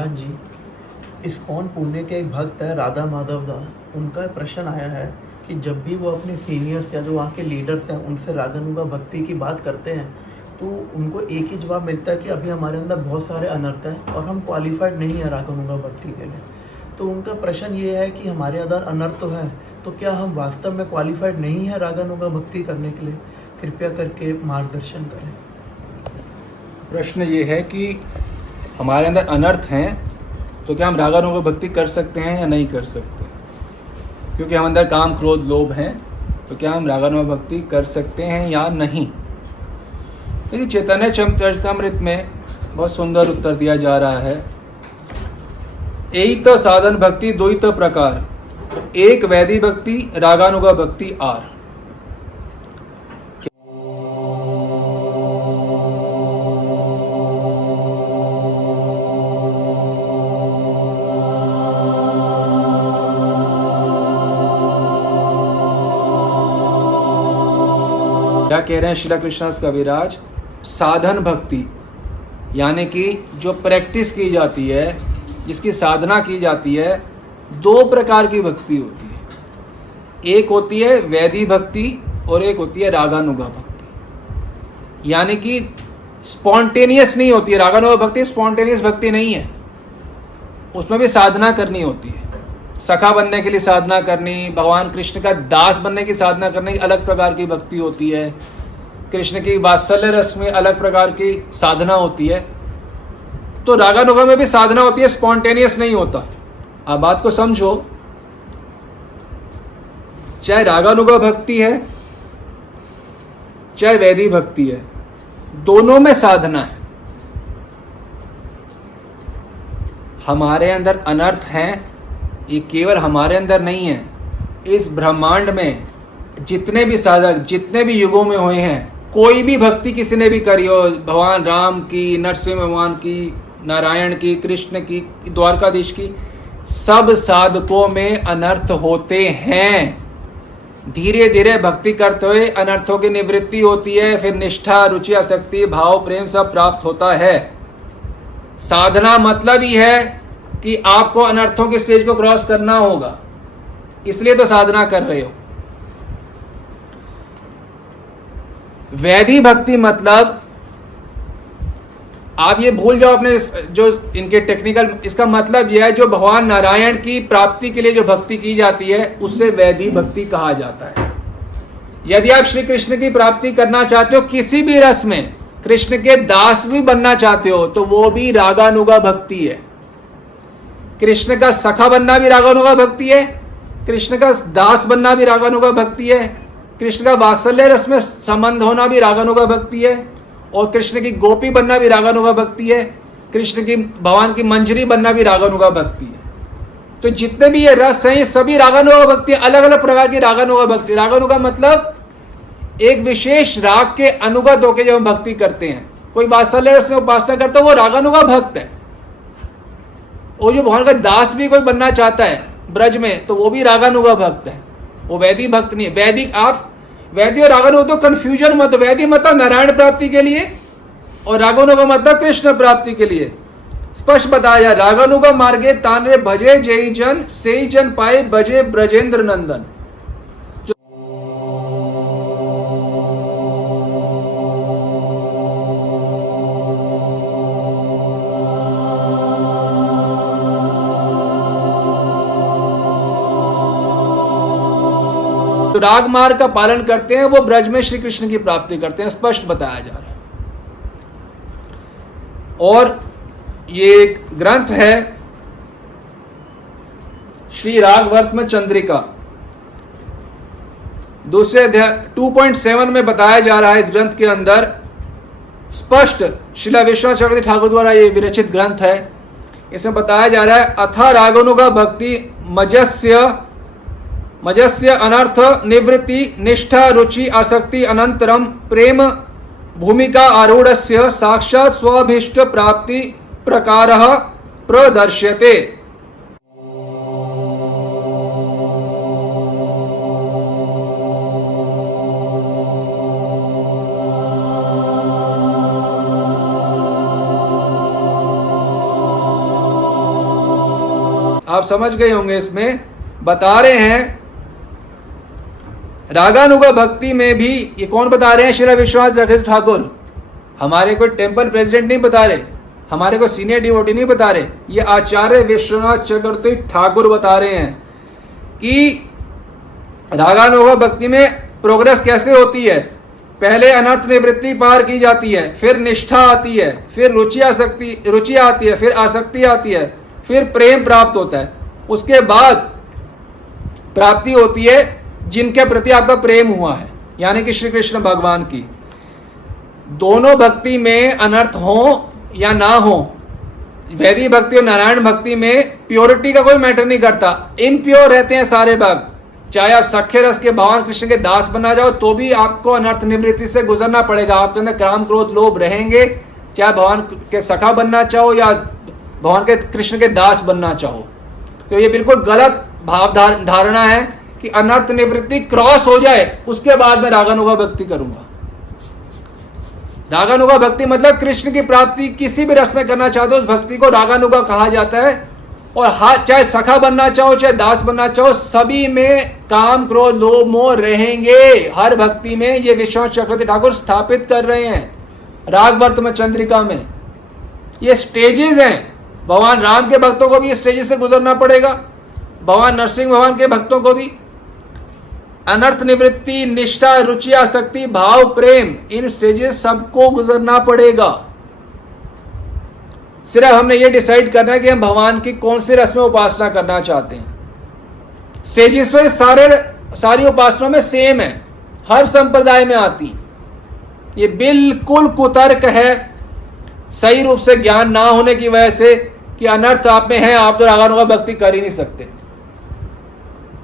महाराज जी, ISKCON Pune के एक भक्त है राधा माधव दास। उनका प्रश्न आया है कि जब भी वो अपने सीनियर्स या जो वहाँ के लीडर्स हैं उनसे रागानुगा भक्ति की बात करते हैं तो उनको एक ही जवाब मिलता है कि अभी हमारे अंदर बहुत सारे अनर्थ हैं और हम क्वालिफाइड नहीं है रागानुगा भक्ति के लिए। तो उनका प्रश्न ये है कि हमारे अंदर अनर्थ तो है, तो क्या हम वास्तव में क्वालिफाइड नहीं है रागानुगा भक्ति करने के लिए? कृपया करके मार्गदर्शन करें। प्रश्न ये है कि हमारे अंदर अनर्थ हैं तो क्या हम रागानुगा भक्ति कर सकते हैं या नहीं कर सकते? क्योंकि हम अंदर काम क्रोध लोभ हैं तो क्या हम रागानुगा भक्ति कर सकते हैं या नहीं? देखिए, चैतन्य चरितामृत में बहुत सुंदर उत्तर दिया जा रहा है। एक तो साधन भक्ति दो ही तो प्रकार, एक वैदी भक्ति रागानुगा भक्ति आर। क्या कह रहे हैं श्रीला कृष्णदास कविराज? साधन भक्ति यानी कि जो प्रैक्टिस की जाती है, जिसकी साधना की जाती है, दो प्रकार की भक्ति होती है। एक होती है वैदी भक्ति और एक होती है रागानुगा भक्ति। यानी कि स्पॉन्टेनियस नहीं होती है रागानुगा भक्ति, स्पॉन्टेनियस भक्ति नहीं है, उसमें भी साधना करनी होती है। सखा बनने के लिए साधना करनी, भगवान कृष्ण का दास बनने की साधना करने की अलग प्रकार की भक्ति होती है। कृष्ण की वात्सल्य रस में अलग प्रकार की साधना होती है। तो रागानुगा में भी साधना होती है, स्पॉन्टेनियस नहीं होता। आप बात को समझो, चाहे रागानुगा भक्ति है चाहे वैदी भक्ति है, दोनों में साधना है। हमारे अंदर अनर्थ हैं, ये केवल हमारे अंदर नहीं है, इस ब्रह्मांड में जितने भी साधक जितने भी युगों में हुए हैं, कोई भी भक्ति किसी ने भी करी हो, भगवान राम की, नरसिंह भगवान की, नारायण की, कृष्ण की, द्वारकाधीश की, सब साधकों में अनर्थ होते हैं। धीरे धीरे भक्ति करते हुए अनर्थों की निवृत्ति होती है, फिर निष्ठा, रुचि, आसक्ति, भाव, प्रेम सब प्राप्त होता है। साधना मतलब ही है कि आपको अनर्थों की स्टेज को क्रॉस करना होगा, इसलिए तो साधना कर रहे हो। वैदी भक्ति मतलब आप ये भूल जाओ अपने जो इनके टेक्निकल, इसका मतलब यह है जो भगवान नारायण की प्राप्ति के लिए जो भक्ति की जाती है उसे वैदी भक्ति कहा जाता है। यदि आप श्री कृष्ण की प्राप्ति करना चाहते हो, किसी भी रस में कृष्ण के दास भी बनना चाहते हो, तो वो भी रागानुगा भक्ति है। कृष्ण का सखा बनना भी रागानुगा भक्ति है, कृष्ण का दास बनना भी रागानुगा भक्ति है, कृष्ण का वात्सल्य रस में संबंध होना भी रागानुगा भक्ति है, और कृष्ण की गोपी बनना भी रागानुगा भक्ति है, कृष्ण की भगवान की मंजरी बनना भी रागानुगा भक्ति है। तो जितने भी ये रस हैं ये सभी रागानुगा भक्ति, अलग अलग प्रकार की रागानुगा भक्ति। रागानुगा मतलब एक विशेष राग के अनुगत होकर जब हम भक्ति करते हैं, कोई वात्सल्य रस में उपासना करता है वो रागानुगा भक्त है। और जो भगवान का दास भी कोई बनना चाहता है ब्रज में, तो वो भी रागानुगा भक्त है, वो वैदी भक्त नहीं है। वैदिक आप वैदी और रागानुगा तो कंफ्यूजन मत। वैदी मतलब नारायण प्राप्ति के लिए और रागानुगा मतलब कृष्ण प्राप्ति के लिए। स्पष्ट बताया, रागानुगा मार्गे तानरे भजे जय जन से जन पाए भजे ब्रजेंद्र नंदन। तो राग मार्ग का पालन करते हैं वो ब्रज में श्री कृष्ण की प्राप्ति करते हैं, स्पष्ट बताया जा रहा है। और ये एक ग्रंथ है श्री रागवर्त्म चंद्रिका, दूसरे अध्याय 2.7 में बताया जा रहा है। इस ग्रंथ के अंदर स्पष्ट श्रीला विश्वनाथ चक्रवर्ती ठाकुर द्वारा ये विरचित ग्रंथ है। इसमें बताया जा रहा है, अथा रागानुगा भक्ति मजस्य अनर्थ निवृत्ति निष्ठा रुचि आसक्ति अनंतरम प्रेम भूमिका आरूढ़स्य साक्षात् स्वाभीष्ट प्राप्ति प्रकारः प्रदर्श्यते। आप समझ गए होंगे। इसमें बता रहे हैं रागानुगा भक्ति में भी, ये कौन बता रहे हैं? श्री विश्वनाथ चक्रवर्ती ठाकुर। हमारे कोई टेम्पल प्रेसिडेंट नहीं बता रहे, हमारे को सीनियर डिवोटी नहीं बता रहे, ये आचार्य विश्वनाथ चक्रवर्ती ठाकुर बता रहे हैं कि रागानुगा भक्ति में प्रोग्रेस कैसे होती है। पहले अनर्थ निवृत्ति पार की जाती है, फिर निष्ठा आती है, फिर रुचि आती है, फिर आसक्ति आती है, फिर प्रेम प्राप्त होता है। उसके बाद प्राप्ति होती है जिनके प्रति आपका प्रेम हुआ है, यानी कि श्री कृष्ण भगवान की। दोनों भक्ति में अनर्थ हो या ना हो, वैदिक भक्ति और नारायण भक्ति में प्योरिटी का कोई मैटर नहीं करता। इम्प्योर रहते हैं सारे भक्त, चाहे आप सख्य रस के भगवान कृष्ण के दास बना जाओ तो भी आपको अनर्थ निवृत्ति से गुजरना पड़ेगा। आपके अंदर काम क्रोध लोभ रहेंगे, चाहे भगवान के सखा बनना चाहो या भगवान के कृष्ण के दास बनना चाहो। तो ये बिल्कुल गलत भाव धारणा है कि अनर्थ निवृत्ति क्रॉस हो जाए उसके बाद मैं रागानुगा भक्ति करूंगा। रागानुगा भक्ति मतलब कृष्ण की प्राप्ति किसी भी रस में करना चाहते हो उस भक्ति को रागानुगा कहा जाता है। और चाहे सखा बनना चाहो चाहे दास बनना चाहो, सभी में काम क्रोध लोभ मोह रहेंगे। हर भक्ति में ये विश्वनाथ चक्रवर्ती ठाकुर स्थापित कर रहे हैं रागवर्त में चंद्रिका में। ये स्टेजेस हैं, भगवान राम के भक्तों को भी ये स्टेजेस से गुजरना पड़ेगा, भगवान नरसिंह भगवान के भक्तों को भी। अनर्थ निवृत्ति, निष्ठा, रुचि, आसक्ति, भाव, प्रेम, इन स्टेजेस सबको गुजरना पड़ेगा। सिर्फ हमने ये डिसाइड करना है कि हम भगवान की कौन सी रस में उपासना करना चाहते हैं। स्टेजेस तो सारी उपासना में सेम है, हर संप्रदाय में आती। ये बिल्कुल कुतर्क है सही रूप से ज्ञान ना होने की वजह से कि अनर्थ आप में है, आप तो रागानुगा भक्ति कर ही नहीं सकते।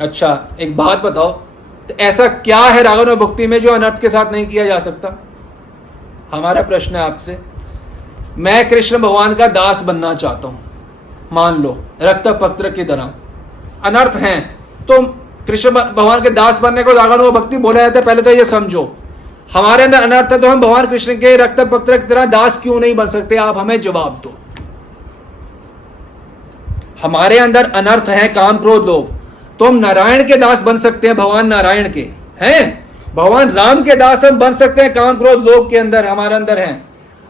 अच्छा एक बात बताओ, तो ऐसा क्या है रागानुगा भक्ति में जो अनर्थ के साथ नहीं किया जा सकता? हमारा प्रश्न है आपसे। मैं कृष्ण भगवान का दास बनना चाहता हूं, मान लो रक्त पत्र की तरह। अनर्थ हैं तो कृष्ण भगवान के दास बनने को रागानुगा भक्ति बोला जाता है। पहले तो ये समझो, हमारे अंदर अनर्थ है तो हम भगवान कृष्ण के रक्त पत्र की तरह दास क्यों नहीं बन सकते? आप हमें जवाब दो। हमारे अंदर अनर्थ है काम क्रोध लोभ, तो हम नारायण के दास बन सकते हैं, भगवान नारायण के हैं। भगवान राम के दास हम बन सकते हैं, काम क्रोध लोभ के अंदर हमारे अंदर हैं।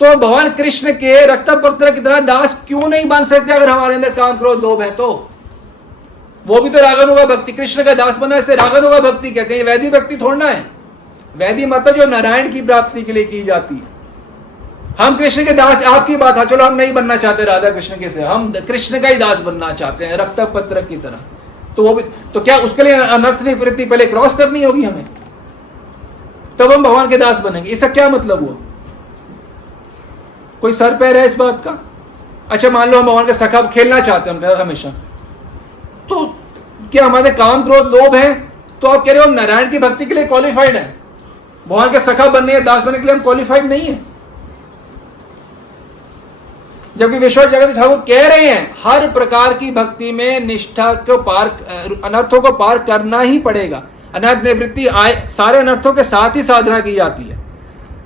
तो भगवान कृष्ण के रक्त पत्र की तरह दास क्यों नहीं बन सकते अगर हमारे अंदर काम क्रोध लोभ है? तो वो भी तो रागानुगा भक्ति, कृष्ण का दास बनना, इसे रागानुगा भक्ति कहते हैं। वैदिक भक्ति थोड़ना है। वैदिक मतलब जो नारायण की प्राप्ति के लिए की जाती है। हम कृष्ण के दास, आपकी बात है, चलो हम नहीं बनना चाहते राधा कृष्ण के से, हम कृष्ण का ही दास बनना चाहते हैं रक्त पत्र की तरह। तो वो भी तो क्या उसके लिए अनर्थ निवृत्ति पहले क्रॉस करनी होगी हमें, तब हम भगवान के दास बनेंगे? इसका क्या मतलब हुआ? कोई सर पैर है इस बात का? अच्छा मान लो हम भगवान के सखा खेलना चाहते हैं उनका हमेशा, तो क्या हमारे काम क्रोध लोभ है? तो आप कह रहे हो हम नारायण की भक्ति के लिए क्वालिफाइड है, भगवान के सखा बनने या दास बनने के लिए हम क्वालिफाइड नहीं है। जबकि विश्वनाथ चक्रवर्ती ठाकुर कह रहे हैं हर प्रकार की भक्ति में निष्ठा को पार, अनर्थों को पार करना ही पड़ेगा। अनर्थ निवृत्ति सारे अनर्थों के साथ ही साधना की जाती है।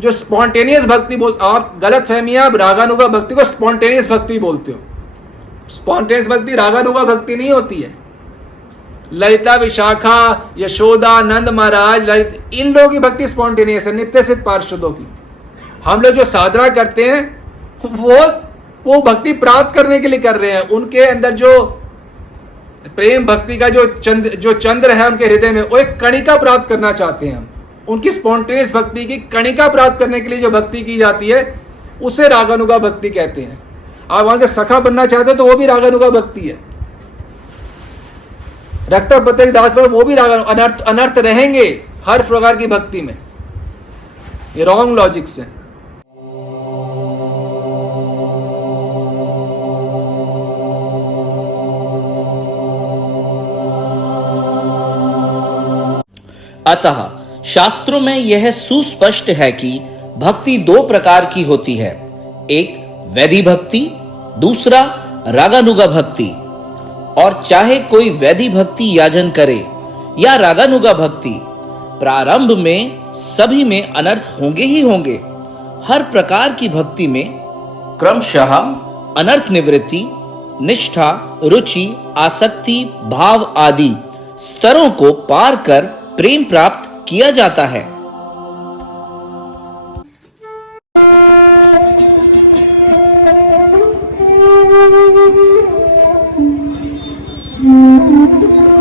जो स्पॉन्टेनियस भक्ति आप गलत फहमियां, आप रागानुगा भक्ति को स्पॉन्टेनियस भक्ति बोलते हो। स्पॉन्टेनियस भक्ति रागानुगा भक्ति नहीं होती है। ललिता, विशाखा, यशोदा, नंद महाराज, ललित, इन लोगों की भक्ति स्पॉन्टेनियस है, नित्य सिद्ध पार्षदों की। हम लोग जो साधना करते हैं वो भक्ति प्राप्त करने के लिए कर रहे हैं। उनके अंदर जो प्रेम भक्ति का जो चंद्र है उनके हृदय में, वो एक कणिका प्राप्त करना चाहते हैं हम। उनकी स्पॉन्टेनियस भक्ति की कणिका प्राप्त करने के लिए जो भक्ति की जाती है उसे रागानुगा भक्ति कहते हैं। आप वहां के सखा बनना चाहते हो तो वो भी रागानुगा भक्ति है। रक्त पत्र दास पर वो भी रागानुगा, अनर्थ रहेंगे हर प्रकार की भक्ति में। ये रॉन्ग लॉजिक से। अतः शास्त्रों में यह सुस्पष्ट है कि भक्ति दो प्रकार की होती है, एक वैदिक भक्ति, दूसरा रागानुगा भक्ति। और चाहे कोई वैदिक भक्ति याजन करे या रागानुगा भक्ति, प्रारंभ में सभी में अनर्थ होंगे ही होंगे। हर प्रकार की भक्ति में क्रमशः अनर्थ निवृत्ति, निष्ठा, रुचि, आसक्ति, भाव आदि स्तरों को पार कर प्रेम प्राप्त किया जाता है। Thank you.